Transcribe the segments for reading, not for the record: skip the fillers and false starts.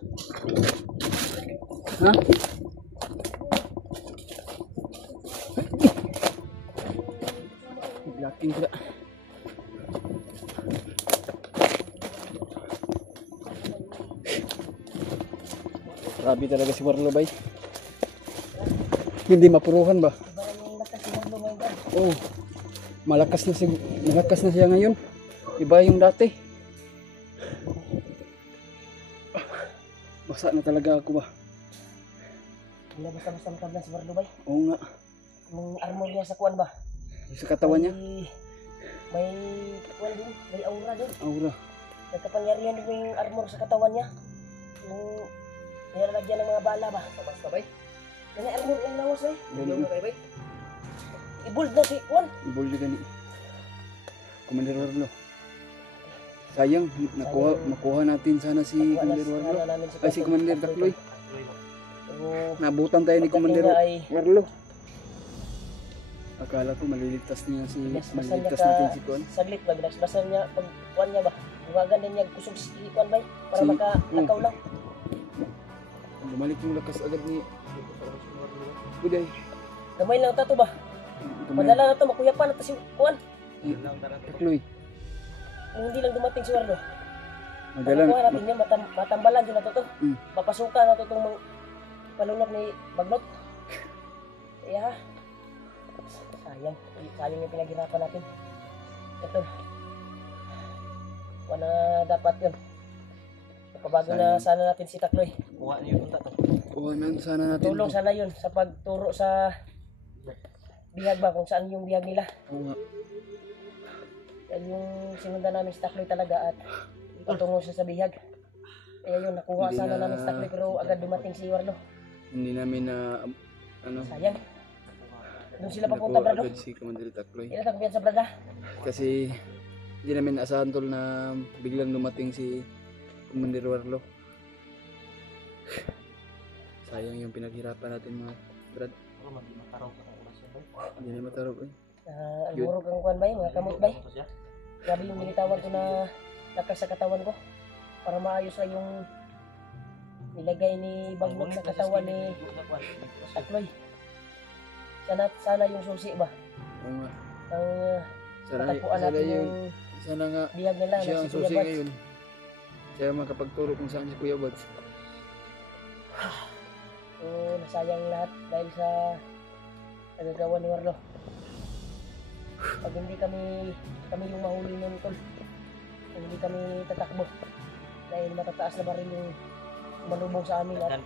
Ha? Blocking pula. Grabe talaga si Warlo bay. Hindi mapuruhan ba? Oh, malakas na siya ngayon. Iba yung dati. Basa na talaga ako ba? Hindi na basta-basta matablan si Warlo bay. Oo nga. Yung armor niya sa kuwan ba? Sa katawan niya. May kuwan din, may aura din. Aura. Nagkapangyarihan din yung armor sa katawan niya. Yung nilalagyan ng mga bala ba? Basta bay. Yan ang armor yung lawas bay. Ganun. I-bold na si kuwan. Ibulyo gani. Commander Warlo. Sayang, makuha natin sana si Commander Warlo. Ay, si Commander Takloy. Nabutan tayo ni Commander Warlo. Akala ko maliligtas niya maliligtas natin si Kuan. Saglit ba, binasbasan niya pag kuwan niya ba? Huwagan din niya kusog si kuwan ba? Para makalakaw lang. Bumalik yung lakas agad ni Buday. Gamay lang tato ba? Madala na to, makuyapan na to si kuwan. Takloy. Kung hindi lang dumating si Warlo. Madala Makuha natin yan, matambalan dyan na to. Papasukan na to itong palunok ni Bagnot. Kaya, sayang yung pinaghirapan natin. Ito. Wala dapat yun. Pabago na sana natin si Takloy. Kuha na sana natin. Tulong sana yun sa pagturo sa bihag ba, kung saan yung bihag nila. Oo nga. Yan yung sinundan namin si Takloy talaga at patungo siya sa bihag. Kaya yun, nakuha sana namin si Takloy pero agad dumating si Warlo. Hindi namin na Sayang. Doon sila papunta, Brado. agad si Commander Takloy. Ilan ang sa Brada? Kasi hindi namin asahan tol na biglang dumating si Commander Warlo. Sayang yung pinaghirapan natin mga Brad. Hindi na matarog eh. Ang murog ang kuwan bay, mga kamot bay. Grabe yung nilitawan ko na lakas sa katawan ko. Para maayos na yung nilagay ni Bagnot sa katawan ni Takloy. Sana yung susi ba? Oo nga. Ang matagpuan natin yung Sana nga bihag nila siya na ang si Kuya susi Bads. ngayon. Siya makapagturo kung saan si Kuya Bads. So, nasayang lahat dahil sa nagagawa ni Warlo. Pag hindi kami yung mahuli nun tol, hindi kami tatakbo dahil matataas na baril yung malubog sa amin at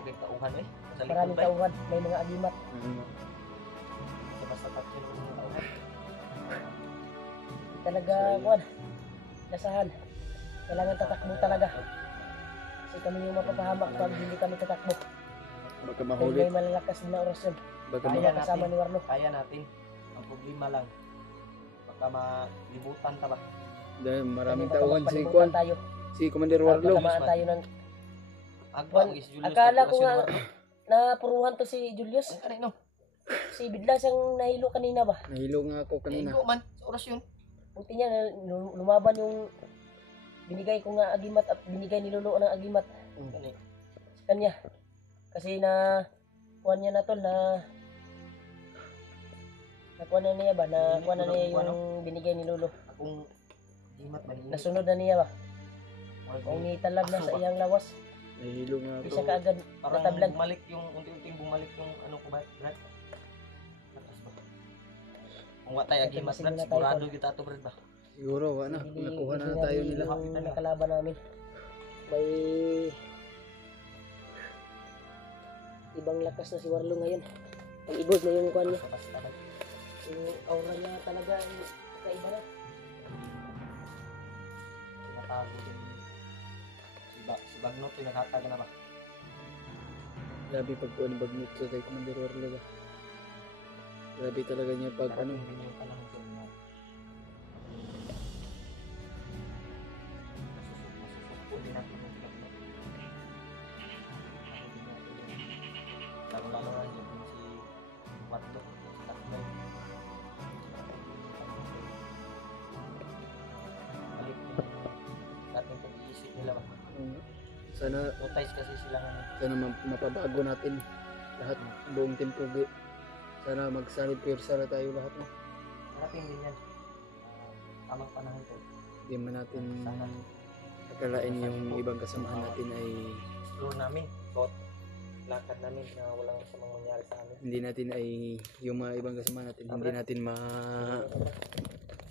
maraming tauhan, may mga agimat. Talaga kuwan, nasahan, kailangan tatakbo talaga kasi kami yung mapapahamak pag hindi kami tatakbo. Baka Dahil mahuli. may malalakas na orasyon. Baka Kaya kasama ni Warlo. Kaya natin. Ang problema lang, baka malibutan ka ba? Dahil maraming Baka tauhan si mapalibutan Kuan. tayo. Si Commander Warlo. Tamaan tayo ng Agwang is Julius. akala ko nga napuruhan to si Julius. Ang kanino? Si bigla siyang nahilo kanina ba? Nahilo nga ako kanina. Kanino man sa orasyon. Buti niya lumaban yung binigay ko nga agimat at binigay ni Lolo ng agimat sa kanya. Kasi na kuha niya na tol na nakuha na niya ba? Nakuha na niya yung binigay ni Lolo. Akong gimat manini. Nasunod na niya ba? Kung nitalab na sa iyang lawas, Nahilo nga di ako. siya kaagad Parang natablan. bumalik yung unti-unting bumalik yung ano ko ba, Brad? Lakas ba? Kung watay agimat, Brad, sigurado kita to, Brad ba? Siguro, wala na. Nakuha na tayo nila. Yung nakalaban namin. May ibang lakas na si Warlo ngayon. Ang ibog na yung kuhan niya. Yung aura niya talaga kaiba na. Tinatago din. Si Bagnot, pinaghatag na ba? Grabe pag kuha ni Bagnot sa kay Commander Warlo ba. Grabe talaga niya pag ano. Hindi pa lang ito. Lalo-lalo na yun si Watlo, si Takloy. Balik yung dating pag-iisip nila ba? Sana No ties kasi silang mapabago natin lahat, buong Team Pugi. Sana magsanib pwersa na tayo lahat, no? harapin din yan. Tamang panahon to. Hindi man natin Sana akalain yung ibang kasamahan natin ay explore namin. Bawat lakad namin na walang masamang mangyari sa amin. hindi natin ay yung mga ibang kasamahan natin hindi natin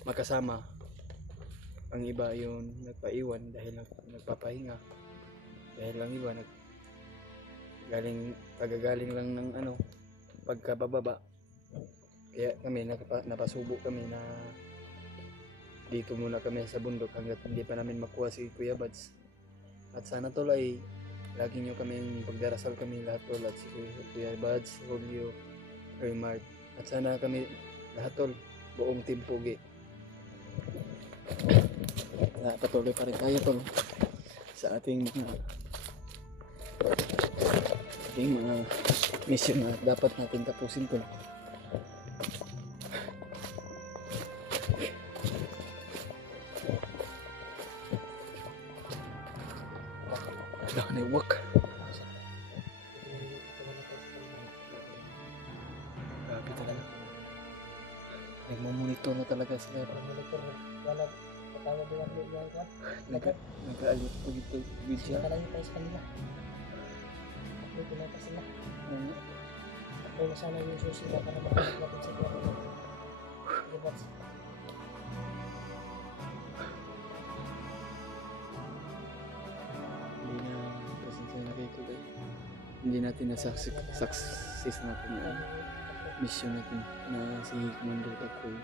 makasama. Ang iba yung nagpaiwan dahil nagpapahinga, dahil ang iba kagagaling lang ng pagkabababa. Kaya kami napasubo kami na dito muna kami sa bundok hanggat hindi pa namin makuha si Kuya Bads. At sana tol ay lagi nyo kami pagdarasal kami lahat tol, at si Kuya Bads, Julio, Raymart, at sana kami lahat tol, buong Team Pugi. Patuloy pa rin tayo tol sa ating mga mission na dapat natin tapusin tol. Wala na iwak. Grabe talaga. Nagmamonitor na talaga sila. Wala, patawag din ako yan ka. Nag-aalit po dito. Video. Nakalayo tayo sa kanila. Takbo pinata sila. Takbo na sana yung susi na para makalit natin sa kwarto. Sige, Bats. Hindi natin na success natin yung mission natin na si Commander Takoy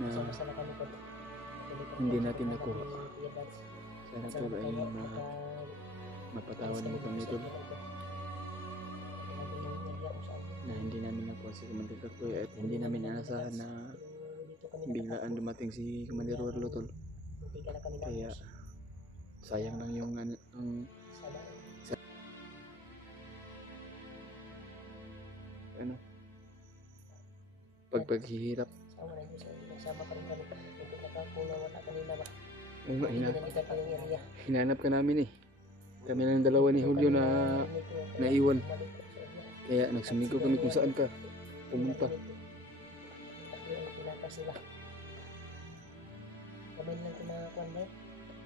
na Sama-sama kami po. hindi natin nakuha. Kuya Bats. Sana po ay mapatawad mo kami tol na hindi namin nakuha si Commander Takoy at hindi namin inasahan na biglaan dumating si Commander Warlo tol. Kaya sayang lang yung paghihirap. Sama ka rin kami. Hindi nakakunawan na kanina ba? Oo nga, Hindi na kita kayong area. hinanap ka namin eh. Kami lang dalawa ni Julio na naiwan. Kaya nagsumigo kami kung saan ka pumunta. Pinaka sila. Kamay lang ito mga kwan na.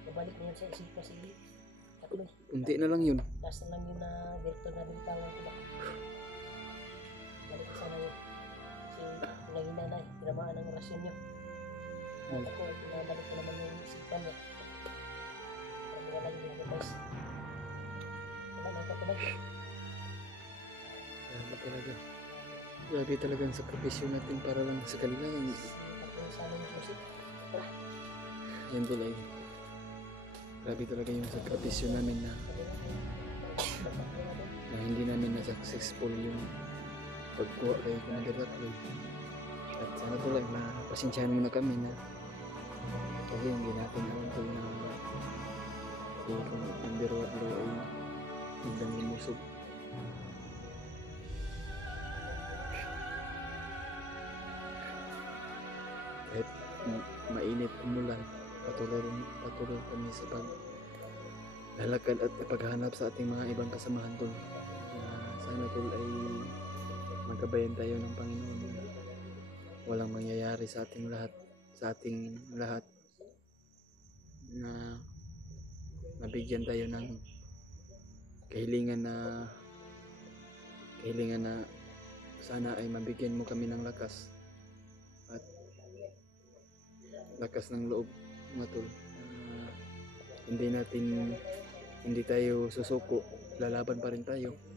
Babalik na yan sa isipa si Takloy. Unti na lang yun. Last na lang yun na direktor na bintawan ko ba. Balik sana yun. Kasi nangina na eh. Tinamaan ang rasyon niya. Ako, pinabalik ko naman yung isipan niya. Kami wala yung guys. Wala nang katabay. Grabe talaga. Grabe talaga ang sakripisyo natin para lang sa kanila. Ako sana yung susi. Yan tuloy. Grabe talaga yung sakripisyo namin na hindi namin na successful yung pagkuha kay Commander Takoy. At sana tuloy mapasensyahan mo na kami na kasi hindi natin alam tuloy na si Commander Warlo ay biglang lumusog. Kahit mainit umulan, patuloy kami sa paglalakad at paghahanap sa ating mga ibang kasamahan tol. Sana tol ay magkabayan tayo ng Panginoon. Walang mangyayari sa ating lahat na mabigyan tayo ng kahilingan na sana ay mabigyan mo kami ng lakas at lakas ng loob mga tol. Hindi tayo susuko, lalaban pa rin tayo.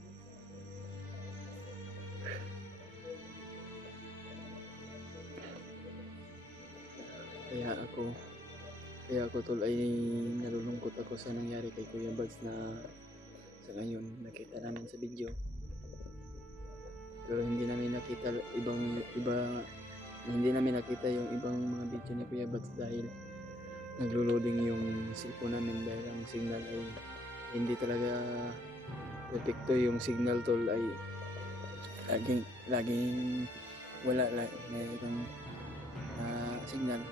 Kaya ako tol ay nalulungkot ako sa nangyari kay Kuya Bads na sa ngayon nakita namin sa video. Pero hindi namin nakita yung ibang mga video ni Kuya Bads dahil naglo-loading yung cellphone namin dahil ang signal ay hindi talaga perfecto. Yung signal tol ay laging wala mayroong signal.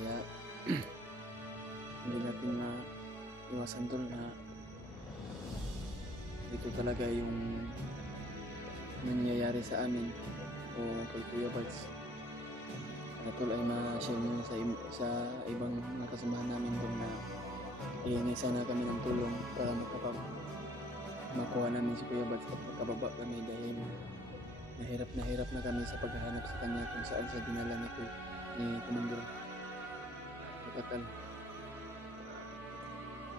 Kaya hindi natin iwasan tol na ito talaga yung nangyayari sa amin o kay Kuya Bads. Na tol ay ma-share nyo sa ibang mga kasamahan namin tol na iingay sana kami ng tulong para makuha namin si Kuya Bads at makababa kami dahil nahirap na kami sa paghahanap sa kanya kung saan sa dinala ni Commander Katakal.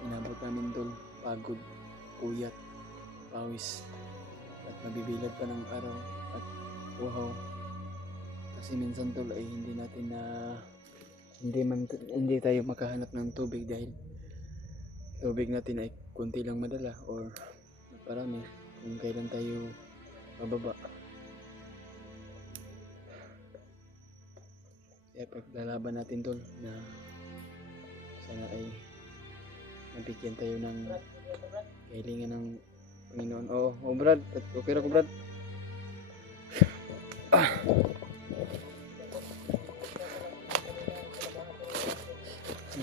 Inabot namin tol, pagod, puyat, pawis at mabibilad pa ng araw at uhaw kasi minsan tol ay hindi tayo makahanap ng tubig dahil tubig natin ay kunti lang madala or parami kung kailan tayo bababa. Kaya paglalaban natin tol na sana ay mabigyan tayo ng kahilingan ng Panginoon. Oo, Brad. Okay na ko, Brad.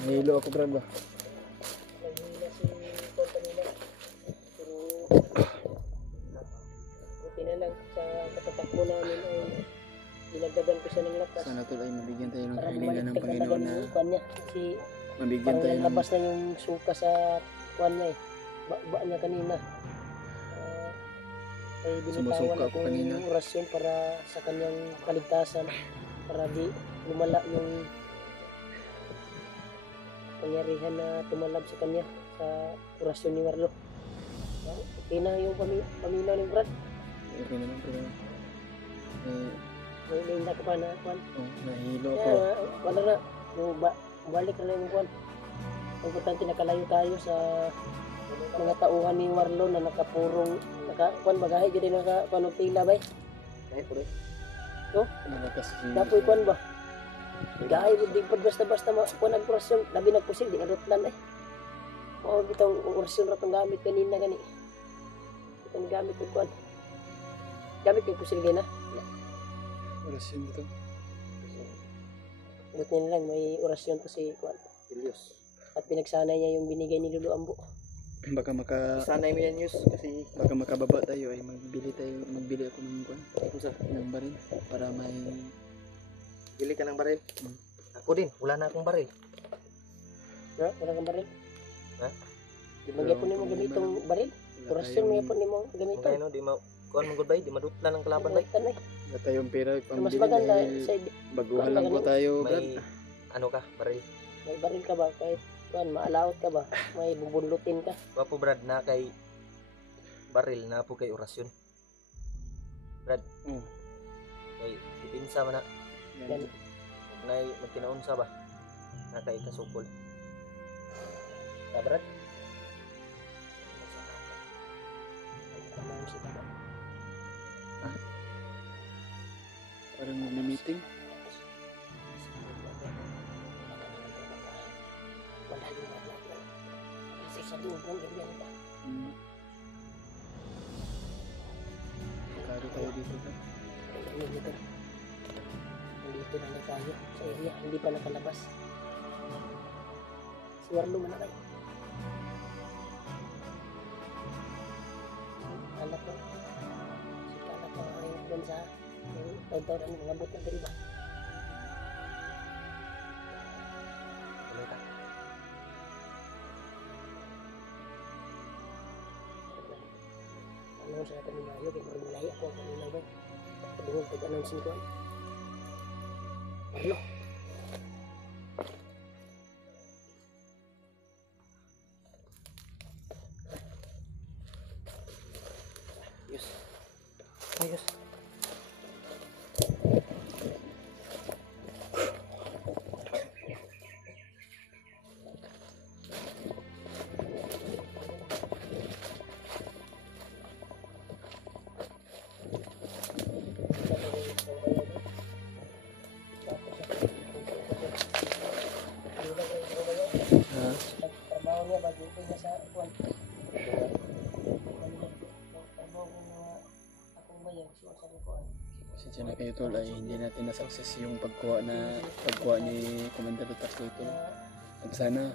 Nahilo ako, Brad ba? Naghihila si Paul kanina. Pero buti na lang sa katatakbo namin ay dinagdagan ko siya ng lakas. Sana tol ay mabigyan tayo ng Para kahilingan bumalik ng kagad Panginoon na yung kwan niya. Kasi mabigyan parang tayo ng nalabas na yung suka sa kwan niya eh. Ba niya kanina. Ay binitawan Sumusuka ako akong kanina. orasyon para sa kanyang kaligtasan. Para di lumala yung pangyarihan na tumalab sa kanya sa orasyon ni Marlo. Okay na yung paminaw ni Brad. okay naman pero May nainda ka pa na kwan. nahilo ako. Kaya wala na. Balik na lang yung kwan. Ang importante nakalayo tayo sa mga tauhan ni Marlo na nakapurong kwan bagahe jadi naka kuno pila bay. Ay, puro. Malakas Dapoy kwan ba? Gahay di pud basta-basta kwan ang orasyon labi nagpusil di kadutlan eh. O bitong orasyon ra tong gamit kanina gani. Itong gamit ko kwan. Gamit ko pusil gina. orasyon dito. Buti na lang may orasyon to si kwan. Julius. At pinagsanay niya yung binigay ni Lulu Ambo. Baka Sanay mo yan, Yus. Kasi, makababa tayo ay magbili ako ng kwan, kung ng baril para may bili ka ng baril. Ako din, wala na akong baril. Wala kang baril? Ha? Di ba gyapon nimo gamitong baril? Orasyon mo gyapon nimo Kung gamiton. kaya no, di ma... Kuhan mong goodbye, di madutlan ang kalaban bay. Tan ay. wala tayong pera Mas pambili maganda dahil sa baguhan lang po tayo, Brad. May, ano ka, baril. may baril ka ba kahit kuan maalaot ka ba? May bubunlutin ka. Wapo Brad, na kay baril, na po kay orasyon. Brad, Oh. kay ipinsa man na, Yan. na magkinaunsa ba? Na kay kasukol. Brad? Tama si Tama. Parang meeting. Wala yung mga kasi sa loob ng ganyan ba? Karo tayo dito, Brad. Ganyan dito. Nandito na na tayo sa area. Hindi pa nakalabas. Si Warlo man na kayo. Anak ko. Si Kala pa ngayon doon sa taon-taon ang mga bot na diri ba? Tuloy ka. Ano sa atin nila yun, kaya malay ako ang kanina ba? Padungog pag-announce ko ay. Marlo. Yus. Ayos. Ha? Trabaho niya ba dito niya sa kuwan? Trabaho ko na akong bayan siya sa kuwan. Pasensya na kayo tol ay hindi natin na-success yung pagkuha ni Commander Tax dito. At sana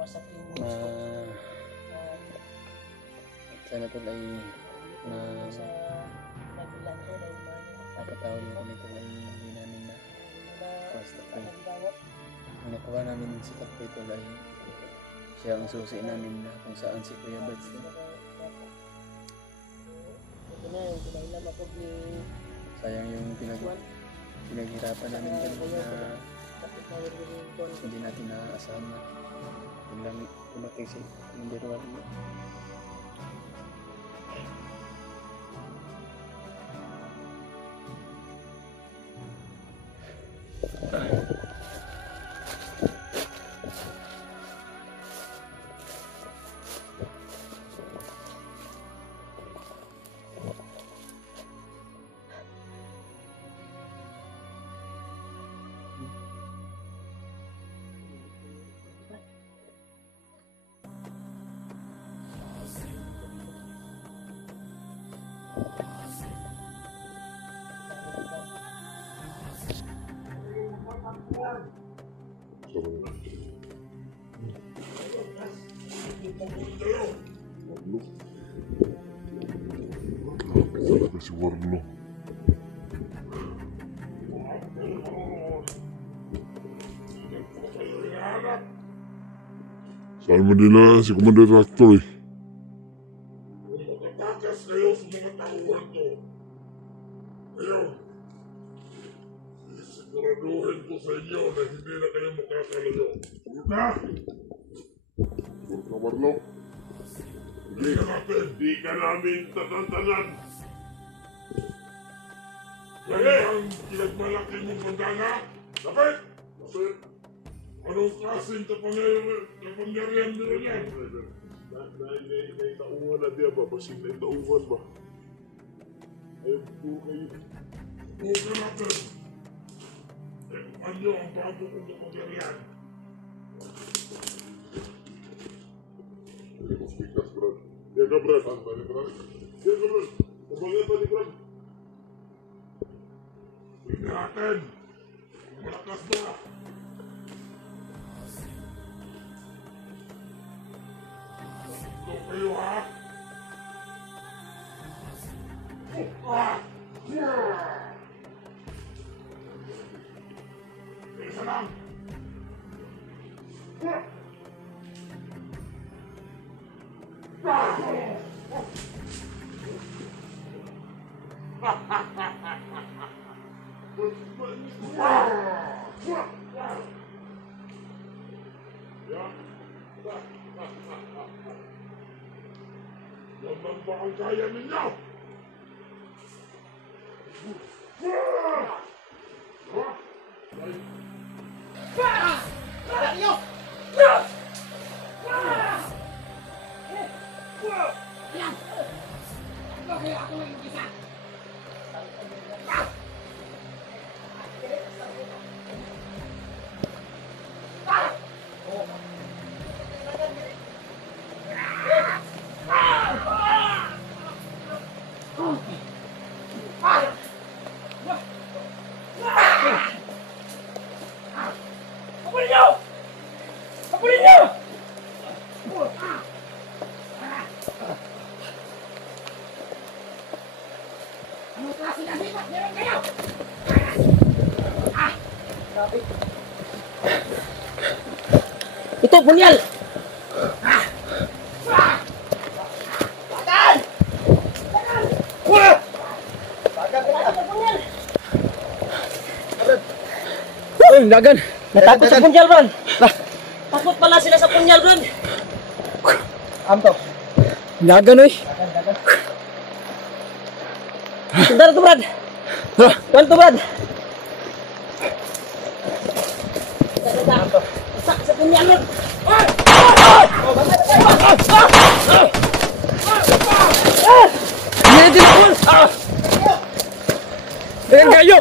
Wasak yung na ah, sana tol ay na sa nagilan ko dahil napatawad mo kami tol ay hindi namin na basta tol. nagdawat. Ang nakuha namin si Takboy tol ay siya ang susi namin na kung saan si Kuya Bads tol. Ito na yung kinailam ako ni Sayang yung pinaghirapan namin tol na kapit na yung kon. hindi natin naaasahan na biglang tumating si number 1. Talaga si Warlo. Saan mo nila si Commander Raptor eh? Kung makatakas kayo sa mga tauhan to, ngayon, sisiguraduhin ko sa inyo na hindi na kayo makakalayo. Sure ka? Sure ka, Warlo? Hindi ka natin. Di ka namin tatantanan. Yan ang pinagmalaki mong bandana. Dapat! Kasi, Anong klaseng kapangyarihan nila yan? dahil may taungan na diya ba? Basig na taungan ba? Ayaw po kayo. Huwag ka natin. Ano ang bago kong kapangyarihan? Speakas, Brad. Yan ka, Brad. Yan ka, Brad. Kumbaga pa ni Brad. Tingnan natin. Kung malakas ba? Ito kayo ha? Isa lang. Yan lang ba ang kaya ninyo? Ito, punyal! Uy, dagan! Natakot sa punyal, Bron! Takot pala sila sa punyal, Bron! Amto. Dagan uy! Sundar to, Brad! Tuan to, Brad! Sak sa punyal, Bron! Hindi natin ako! Dagan kayo!